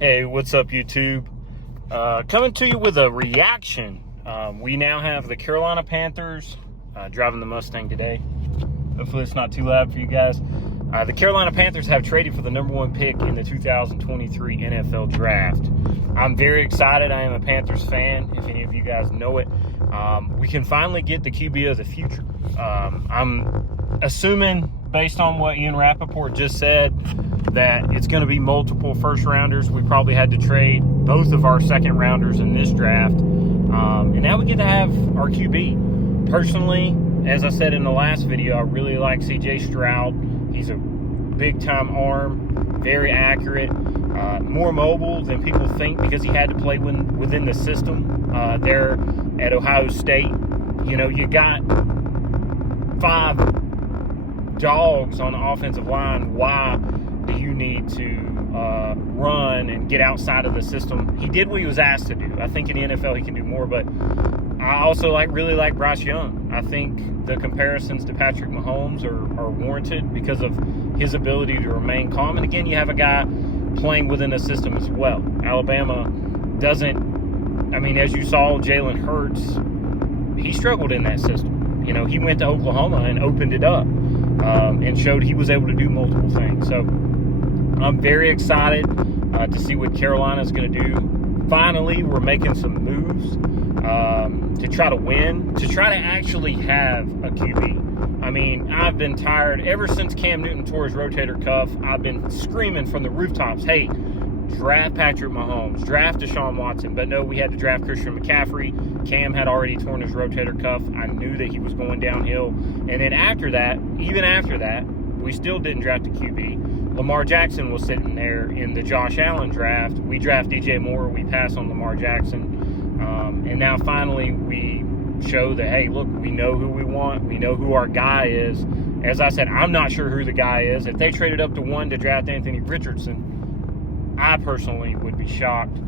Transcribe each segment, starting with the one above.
Hey, what's up, YouTube? Coming to you with a reaction. We now have the Carolina Panthers driving the Mustang today. Hopefully it's not too loud for you guys. The Carolina Panthers have traded for the #1 pick in the 2023 NFL Draft. I'm very excited. I am a Panthers fan, if any of you guys know it. We can finally get the QB of the future. I'm assuming, based on what Ian Rappaport just said, that it's going to be multiple first-rounders. We probably had to trade both of our second-rounders in this draft. And now we get to have our QB. Personally, as I said in the last video, I really like C.J. Stroud. He's a big-time arm, very accurate, more mobile than people think because he had to play within the system there at Ohio State. You know, you got 5 dogs on the offensive line. Why do you need to run and get outside of the system? He did what he was asked to do. I think in the NFL he can do more, but I also really like Bryce Young. I think the comparisons to Patrick Mahomes are warranted because of his ability to remain calm. And again, you have a guy playing within the system as well. Alabama doesn't, as you saw, Jalen Hurts, he struggled in that system. You know, he went to Oklahoma and opened it up and showed he was able to do multiple things. So I'm very excited to see what Carolina's going to do. Finally, we're making some moves to try to win, to try to actually have a QB. I've been tired ever since Cam Newton tore his rotator cuff. I've been screaming from the rooftops, hey, draft Patrick Mahomes, draft Deshaun Watson. But no, we had to draft Christian McCaffrey. Cam had already torn his rotator cuff. I knew that he was going downhill. And then after that, even after that, we still didn't draft a QB. Lamar Jackson was sitting there in the Josh Allen draft. We draft DJ Moore. We pass on Lamar Jackson. And now finally we show that, hey, look, we know who we want. We know who our guy is. As I said, I'm not sure who the guy is. If they traded up to 1 to draft Anthony Richardson, I personally would be shocked.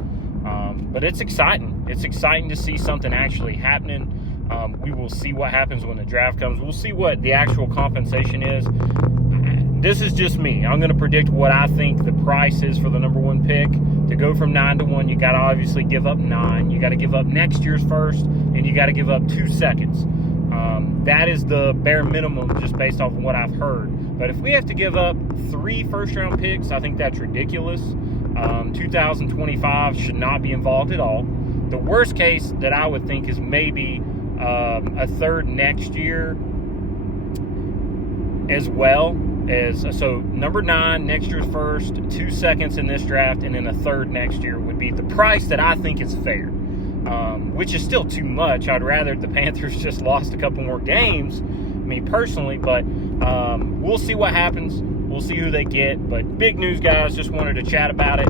But it's exciting. It's exciting to see something actually happening. We will see what happens when the draft comes. We'll see what the actual compensation is. This is just me. I'm going to predict what I think the price is for the #1 pick. To go from 9 to 1, you got to obviously give up 9. You got to give up next year's first, and you got to give up 2 seconds. That is the bare minimum just based off of what I've heard. But if we have to give up 3 first-round picks, I think that's ridiculous. 2025 should not be involved at all. The worst case that I would think is maybe a third next year as well. So number 9 next year's first, 2 seconds in this draft, and then a third next year would be the price that I think is fair, which is still too much. I'd rather the Panthers just lost a couple more games, me personally, but we'll see what happens. We'll see who they get. But big news, guys. Just wanted to chat about it.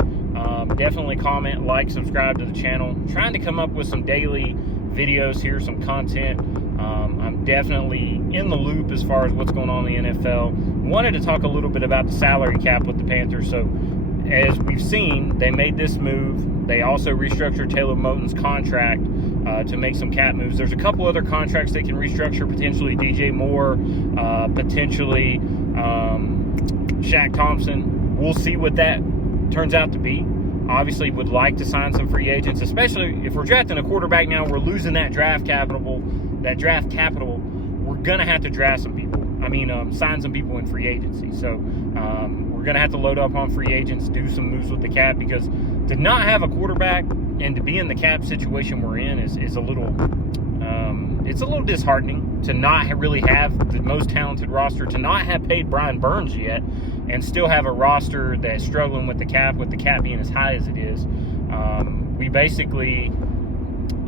Definitely comment, like, subscribe to the channel. I'm trying to come up with some daily videos here, some content. I'm definitely in the loop as far as what's going on in the NFL. Wanted to talk a little bit about the salary cap with the Panthers. So as we've seen, they made this move. They also restructured Taylor Moton's contract to make some cap moves. There's a couple other contracts they can restructure, potentially DJ Moore, potentially Shaq Thompson. We'll see what that turns out to be. Obviously would like to sign some free agents, especially if we're drafting a quarterback now. We're losing that draft capital. We're going to have to draft some people. Sign some people in free agency. So we're going to have to load up on free agents, do some moves with the cap, because to not have a quarterback and to be in the cap situation we're in is a little it's a little disheartening to not really have the most talented roster, to not have paid Brian Burns yet, and still have a roster that's struggling with the cap being as high as it is. We basically,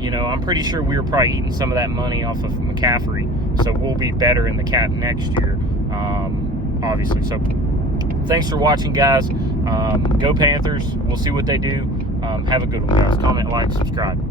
I'm pretty sure we were probably eating some of that money off of McCaffrey, so we'll be better in the cap next year, obviously. So thanks for watching, guys. Go Panthers. We'll see what they do. Have a good one, guys. Comment, like, subscribe.